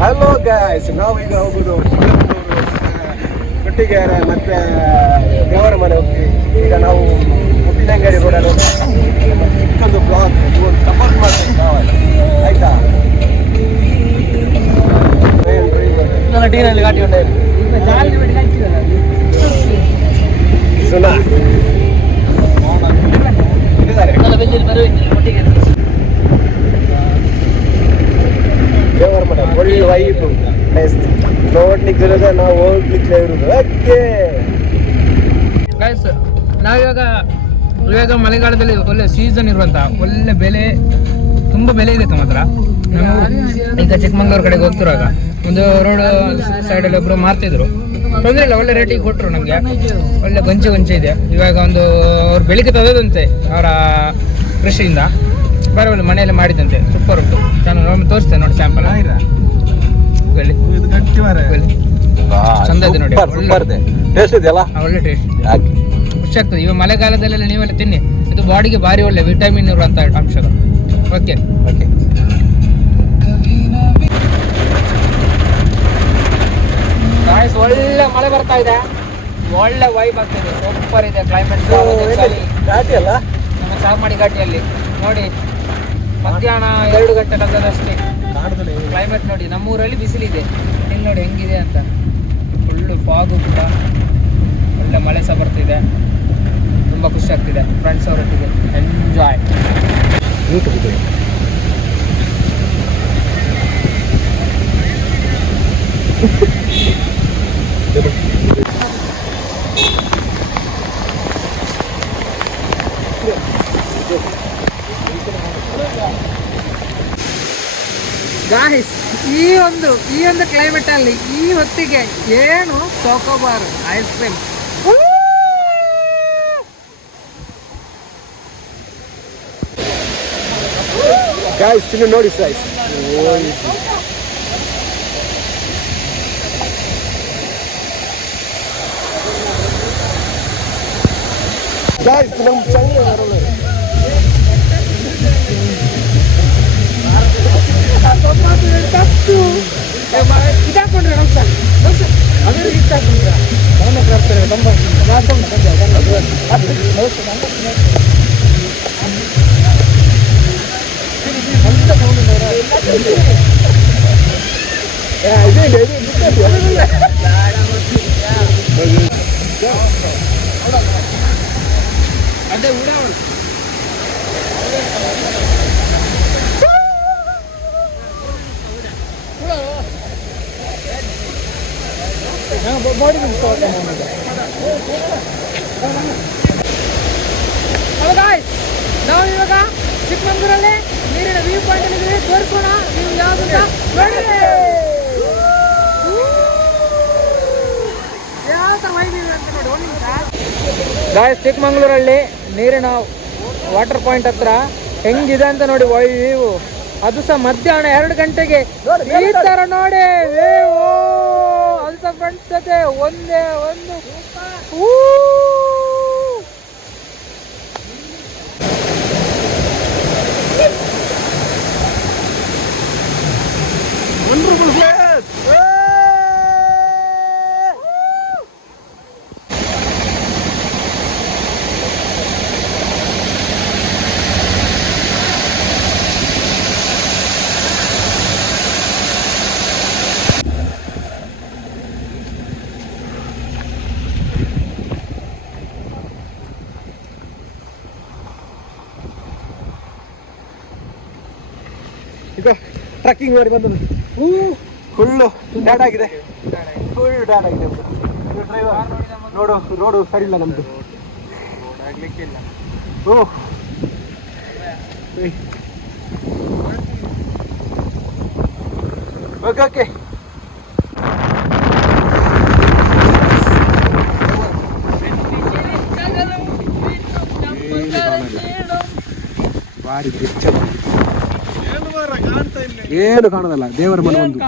Hello guys, ನಾವೀಗ ಹೋಗುದು ಕೊಟ್ಟಿಗೆರೆ ಮತ್ತೆ ದೇವರ ಮನೆ ಹೋಗ್ತೀವಿ. ಈಗ ನಾವು ಮುಟ್ಟಿನಂಗಡಿ ರೋಡಲ್ಲಿ ಚಿಕ್ಕಂದು ಬ್ಲಾಕ್ ಸಪೋರ್ಟ್ ಮಾಡ್ಬೇಕು ನಾವು, ಆಯ್ತಾ? ಟೀನಲ್ಲಿ ಘಾಟಿ ಉಂಟು ಸುನಾ ದೇವರ ಮನೆ ಒಳ್ಳೆ ವೈಬ್ ನೋಡ್ಲಿಕ್ಕೆ ಇರೋದ, ನಾವು ಹೋಗ್ಲಿಕ್ಕೆ ಇರುದು. ಓಕೆ ಗೈಸ್, ನಾವಿವಾಗ ಮಳೆಗಾಲದಲ್ಲಿ ಒಳ್ಳೆ ಸೀಸನ್ ಇರುವಂತ ಒಳ್ಳೆ ಬೆಲೆ, ತುಂಬಾ ಬೆಲೆ ಇದೆ ನಮ್ಮ ಹತ್ರ. ಈಗ ಚಿಕ್ಕಮಂಗ್ಳೂರ್ ಕಡೆಗೆ ಹೋಗ್ತಿರುವಾಗ ಒಂದು ರೋಡ್ ಸೈಡಲ್ಲಿ ಒಬ್ರು ಮಾರ್ತಿದ್ರು, ತೊಂದರೆ ಇಲ್ಲ, ಒಳ್ಳೆ ರೇಟಿಗೆ ಕೊಟ್ಟರು ನಮಗೆ. ಒಳ್ಳೆ ಗೊಂಚೆ ಇದೆ. ಇವಾಗ ಒಂದು ಅವ್ರು ಬೆಳಿಗ್ಗೆ ತಗೋದಂತೆ ಅವರ ಕೃಷಿಯಿಂದ, ಬರೋಲ್ಲ ಮನೆಯಲ್ಲಿ ಮಾಡಿದಂತೆ. ಸೂಪರ್ ಉಂಟು, ನಾನು ತೋರಿಸ್ತೇನೆ ನೋಡಿ ಸ್ಯಾಂಪಲ್. ಚಂದ ಇದೆ ನೋಡಿ, ಟೇಸ್ಟ್ ಇದೆಯಲ್ಲ, ಒಳ್ಳೆ ಟೇಸ್ಟ್, ಖುಷಿ ಆಗ್ತದೆ. ಇವಾಗ ಮಳೆಗಾಲದಲ್ಲೆಲ್ಲ ನೀವೆಲ್ಲ ತಿನ್ನಿ, ಇದು ಬಾಡಿಗೆ ಭಾರಿ ಒಳ್ಳೆ ವಿಟಮಿನ್ ಇರುವಂತ ಅಂಶಗಳು. ಓಕೆ ಓಕೆ ಗಾಯ್ಸ್, ಒಳ್ಳೆ ಮಳೆ ಬರ್ತಾ ಇದೆ, ಒಳ್ಳೆ ವೈಬ್ ಆಗ್ತಿದೆ, ಸೂಪರ್ ಇದೆ ಕ್ಲೈಮೇಟ್. ಘಾಟಿ ಅಲ್ಲ, ನಮ್ಮ ಚಾರ್ಮಾಡಿ ಘಾಟಿಯಲ್ಲಿ ನೋಡಿ ಮಧ್ಯಾಹ್ನ 2 ಗಂಟೆ ಅಷ್ಟೇ ಕ್ಲೈಮೇಟ್ ನೋಡಿ. ನಮ್ಮೂರಲ್ಲಿ ಬಿಸಿಲಿದೆ, ಇಲ್ಲಿ ನೋಡಿ ಹೆಂಗಿದೆ ಅಂತ. ಫುಲ್ಲು ಫಾಗು ಕೂಡ, ಒಳ್ಳೆ ಮಳೆ ಸಹ ಬರ್ತಿದೆ, ತುಂಬ ಖುಷಿ ಆಗ್ತಿದೆ. ಫ್ರೆಂಡ್ಸ್ ಅವರೊಟ್ಟಿಗೆ ಎಂಜಾಯ್. ಗಾಯ್ಸ್, ಈ ಒಂದು ಕ್ಲೈಮೇಟ್ ಅಲ್ಲಿ ಈ ಹೊತ್ತಿಗೆ ಏನು ಚೋಕೋಬಾರ್ ಐಸ್ ಕ್ರೀಮ್. ಗಾಯ್ಸ್ ಇಲ್ಲಿ ನೋಡಿ ಸೈಸ್, ಗಾಯ್ಸ್ ನಮ್ಮ ಚಂದ ಇದಾಕೊಂಡ್ರೆ ಅದೇ ಇಷ್ಟ ಹಾಕೊಂಡ್ರೆ ಅದೇ ಉಡಾವಣ ಬಾಡಿ ನಾವು ಇವಾಗ ಚಿಕ್ಕಮಂಗ್ಳೂರಲ್ಲಿ ನೀರಿನ ವ್ಯೂ ಪಾಯಿಂಟ್ ಅಲ್ಲಿ ತೋರಿಸೋಣ. ನೀವು ಯಾವ್ದಂತ ಯಾವ ತರ ವೈಬಿವೆ ಅಂತ ನೋಡಿ. ಒಂದು ನಿಮಿಷ ಗಾಯ್ಸ್, ಚಿಕ್ಕಮಂಗ್ಳೂರಲ್ಲಿ ನೀರಿನ ವಾಟರ್ ಪಾಯಿಂಟ್ ಹತ್ರ ಹೆಂಗಿದೆ ಅಂತ ನೋಡಿ ವ್ಯೂ. ಅದು ಸಹ ಮಧ್ಯಾಹ್ನ 2 ಗಂಟೆಗೆ ಈ ತರ ನೋಡಿ, ಅದು ಸಹ ಫ್ರೆಂಡ್ಸ್ ಜೊತೆ ಒಂದೇ ಒಂದು ವಂಡರ್ಫುಲ್ ಪ್ಲೇಸ್. ಈಗ ಟ್ರಕ್ಕಿಂಗ್ ಮಾಡಿ ಬಂದದ್ದು ಫುಲ್ಲು ಡ್ಯಾಡ್ ಆಗಿದೆ, ಫುಲ್ ಡ್ಯಾಡ್ ಆಗಿದೆ. ಡ್ರೈವರ್ ರೋಡು ಸರಿ ಇಲ್ಲ ನಮ್ದು. Oh okay okay. ಏನು ಕಾಣೋದಲ್ಲ, ದೇವರ ಮನೆ ಒಂದು